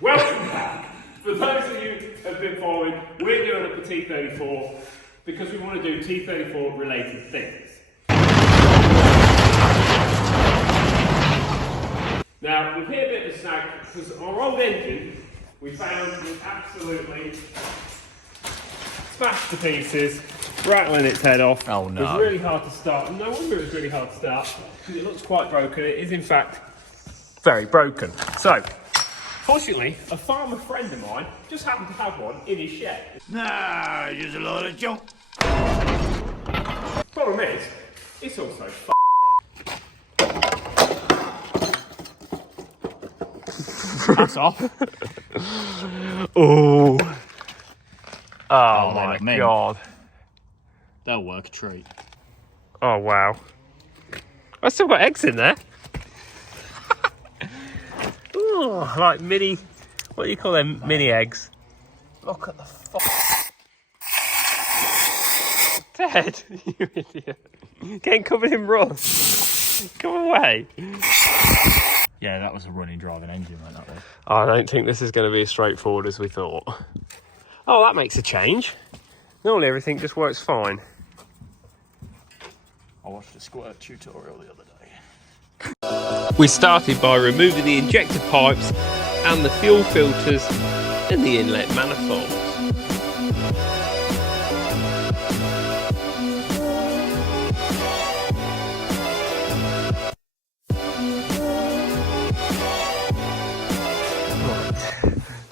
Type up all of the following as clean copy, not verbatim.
Welcome back. For those of you who have been following, we're doing up a T34 because we want to do T34 related things. Now, we've hit a bit of a snag because our old engine we found was absolutely smashed to pieces, rattling its head off. Oh no. It was really hard to start. No wonder it was really hard to start because it looks quite broken. It is in fact very broken. So, fortunately, a farmer friend of mine just happened to have one in his shed. Nah, just a load of junk. Problem is, it's also That's off. Oh my god. They'll work a treat. Oh wow. I still got eggs in there. Oh, like mini, what do you call them? Mini eggs. Look at the fuck. Ted, you idiot. Getting covered in rust. Come away. Yeah, that was a running driving engine, right? That was. I don't think this is going to be as straightforward as we thought. Oh, that makes a change. Normally everything just works fine. I watched a squirt tutorial the other day. We started by removing the injector pipes and the fuel filters and the inlet manifolds.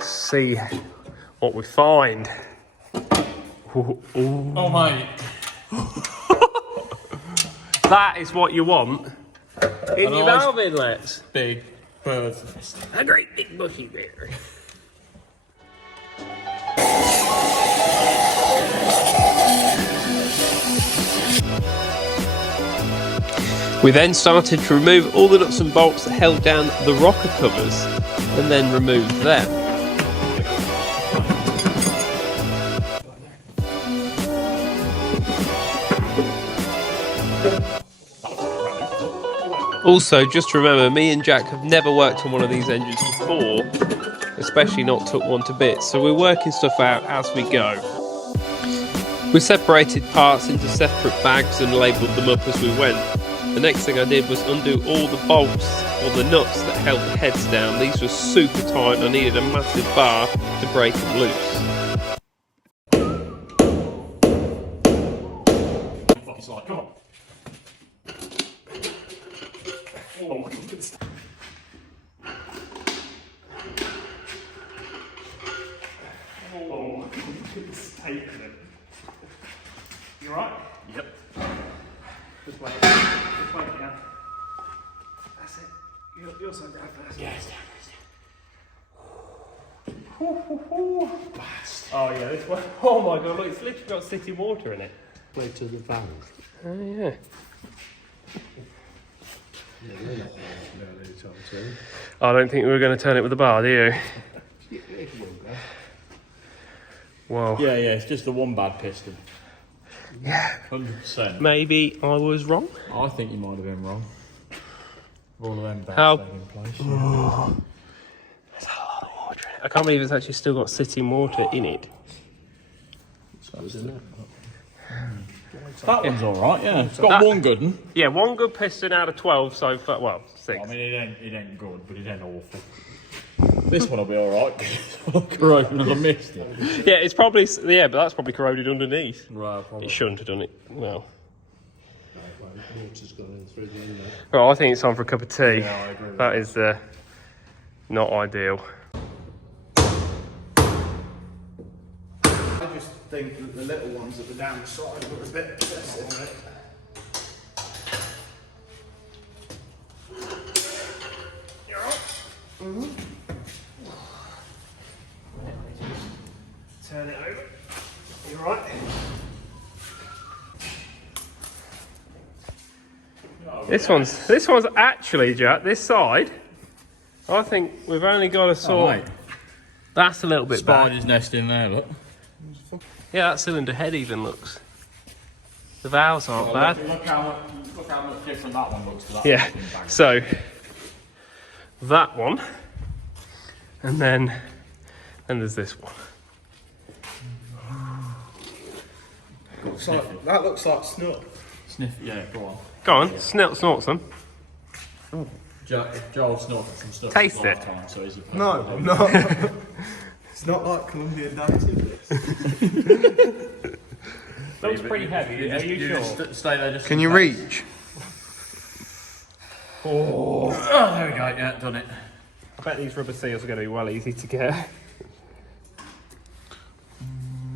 See what we find. Ooh. Oh mate. That is what you want in your nice valve inlets. Big bird's nest. A great big bushy bear. We then started to remove all the nuts and bolts that held down the rocker covers and then removed them. Also, just remember, me and Jack have never worked on one of these engines before, especially not took one to bits, so we're working stuff out as we go. We separated parts into separate bags and labelled them up as we went. The next thing I did was undo all the bolts or the nuts that held the heads down. These were super tight and I needed a massive bar to break them loose. It's like, come on. Oh my goodness. Oh my god, it's taken it. You alright? Yep. Just wait. Just wait down. That's it. You're so down first. Yeah, it's down. Oh yeah, this one. Oh my god, look, it's literally got city water in it. Play to the valve. Oh yeah. Yeah, we're not going to anytime soon. I don't think we were going to turn it with a bar, do you? Yeah, it will go. Whoa. Yeah, it's just the one bad piston. Yeah. 100%. Maybe I was wrong. I think you might have been wrong. All of them How- bags staying in place. Oh. There's a lot of water in it. I can't believe it's actually still got sitting water in it. So isn't it? That one's alright, yeah. It's got one good one. Yeah, one good piston out of 12 so far. Well, 6. I mean, it ain't good, but it ain't awful. This one will be alright, because corrosion of the mist. Yeah, it's probably, yeah, but that's probably corroded underneath. Right, probably. It shouldn't have done it. Well. Water's gone in through the inlet. Well, I think it's time for a cup of tea. Yeah, I agree with That is not ideal. I just think that the little ones at the downside were a bit excessive. You're right. Turn it over. You're right. This one's actually, Jack, this side, I think we've only got to sort. Right. That's a little bit bad. Spider's nest in there, look. Yeah, that cylinder head even looks. The valves aren't bad. Look how much different that one looks to that Yeah, fucking bag. so that one And then there's this one. That looks like snot. Sniff, yeah, go on. Go on, snort some. Joel snorted some stuff Taste it. last time, so is he? No, I'm not. It's not like Colombian dancing. Looks pretty heavy, are you sure? Stay there just. Can you reach? Oh, there we go, yeah, done it. I bet these rubber seals are going to be well easy to get.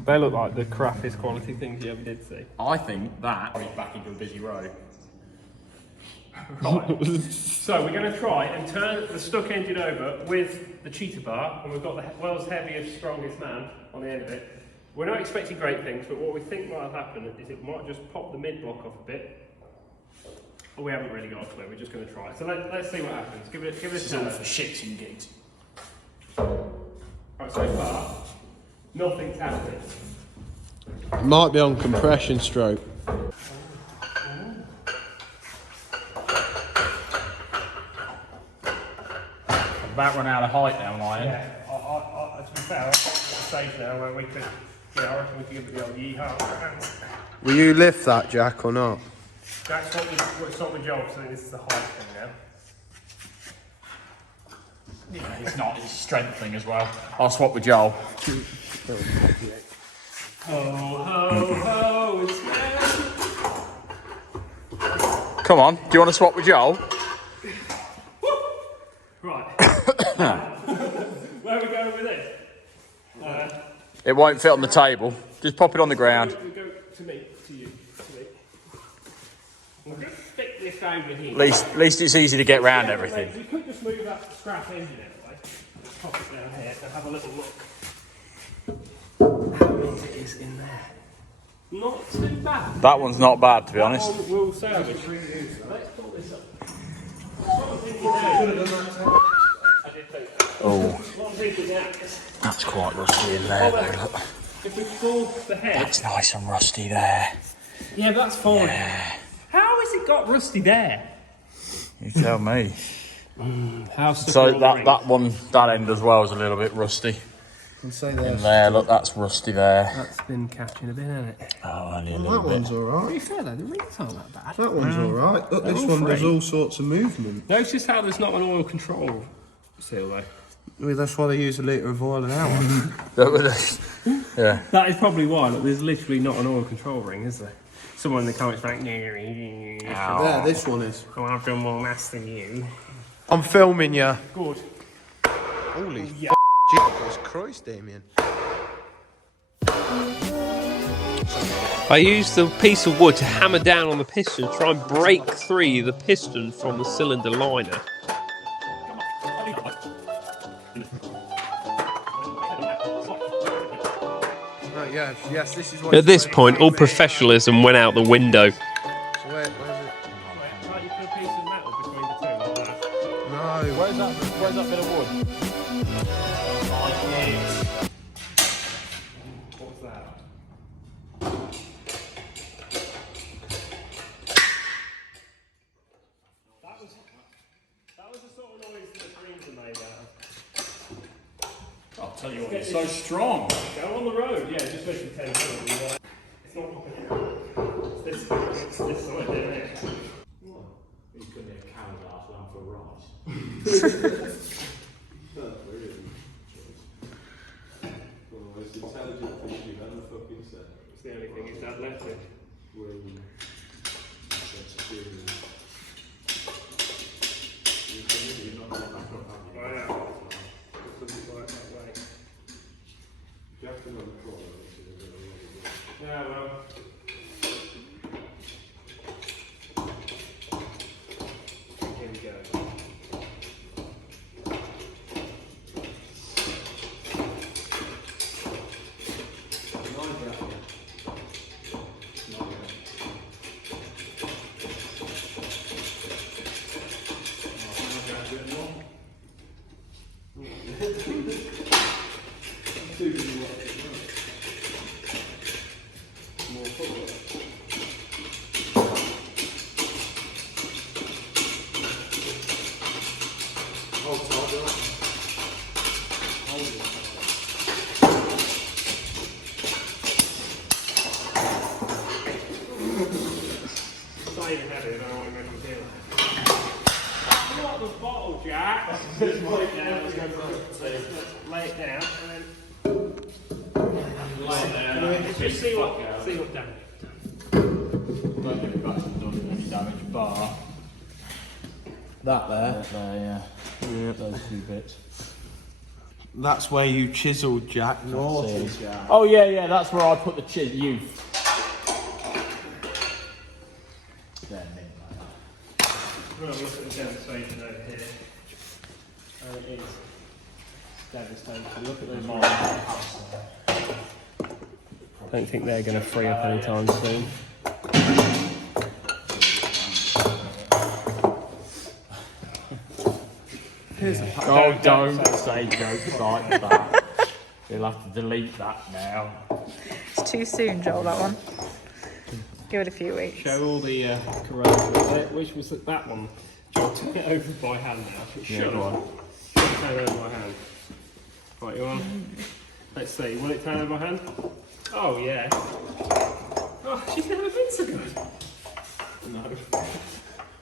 They look like the crappiest quality things you ever did see. I think that is back into a busy road. Right. So we're going to try and turn the stuck engine over with the cheetah bar, and we've got the world's heaviest, strongest man on the end of it. We're not expecting great things, but what we think might have happened is it might just pop the mid block off a bit. But we haven't really got a clue. We're just going to try. So let's see what happens. Give it a Still turn. for shits and gigs. Right, so far, nothing's happening. Might be on compression stroke. About run out of height now, Lion. Yeah, to be fair, I'm at the stage now where we can, I reckon we can give it the old yeehaw. Will you lift that, Jack, or not? That's what we job, so this is the height thing now. Yeah, it's not, it's a strength thing as well. I'll swap with Joel. Ho, ho, ho, it's there. Come on, do you want to swap with Joel? Right. Where are we going with this? It won't fit on the table. Just pop it on the ground. We go to me, to you, to me. We'll just stick this over here. At least it's easy to get round everything. We could just move that scrap engine anyway. Let's pop it down here and have a little look. How many it is in there? Not too bad. That one's not bad, to be honest. That one will service. Let's pull this up. Oh, that's quite rusty in there. Though, look. If we pull the head. It's nice and rusty there. Yeah, that's fine. Yeah. How has it got rusty there? You tell me. How's the So that end as well is a little bit rusty. Say In there, look, that's rusty there. That's been catching a bit, hasn't it? Oh, only a That little bit. one's alright. To be fair though, the rings aren't that bad. That one's alright. Look, this all one does free. all sorts of movement. Notice how there's not an oil control seal though. Well, that's why they use a litre of oil an hour. Yeah. That is probably why. Look, there's literally not an oil control ring, is there? Someone in the comments like, There, this one is. oh, I've done more maths than you. I'm filming you. Good. Holy Yeah. Jesus Christ, Damien. I used the piece of wood to hammer down on the piston, try and break free the piston from the cylinder liner. Right, yes, this is what. At this point, all professionalism went out the window. So where's it? Can't you put a piece of metal between the two like that? No. Where's that bit of wood? What's that? That was the sort of noise that the screens are made out of. I'll tell you what, it's so strong. Go on the road, yeah, just literally 10 minutes. It's not popping out. It's this side there, isn't it? You couldn't get a cow glass down for rice. It's intelligent fishing and the fucking set. It's the only thing he's had left with. Yeah, well. Here we go. not even heavy, I don't know what it makes me feel like. Not the bottle, Jack! Just lay it down, lay it down, and then lay it down. Just see what damage. Don't think that's done any damage, bar. That there. Right there, yeah. Those two bits. That's where you chiselled Jack. Naughty Jack. Oh yeah, that's where I put the youth. There, We're going to look at the devastation over here. And it is devastating. Look at those ones. I don't think they're going to free up anytime soon. Oh, don't say jokes like that. You'll have to delete that now. It's too soon, Joel, that one. Give it a few weeks. Show all the corrosion. Which was that one? I'll turn it over by hand now. Shut on. Turn it over by hand. Right, you on? Let's see. Will it turn over by hand? Oh, yeah. Oh, she's never been so good. No.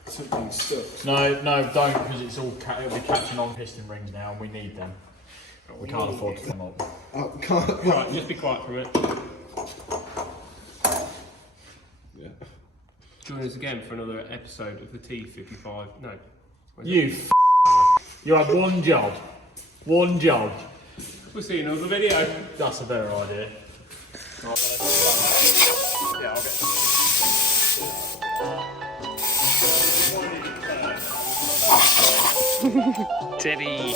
Something stuck. No, don't, because it'll be catching on piston rings now, and we need them. We can't afford to come up. Oh, can't. Right, just be quiet for a minute. Yeah. Join us again for another episode of the T55. No. You had one job. One job. We'll see you in another video. That's a better idea. Yeah, I'll get Teddy.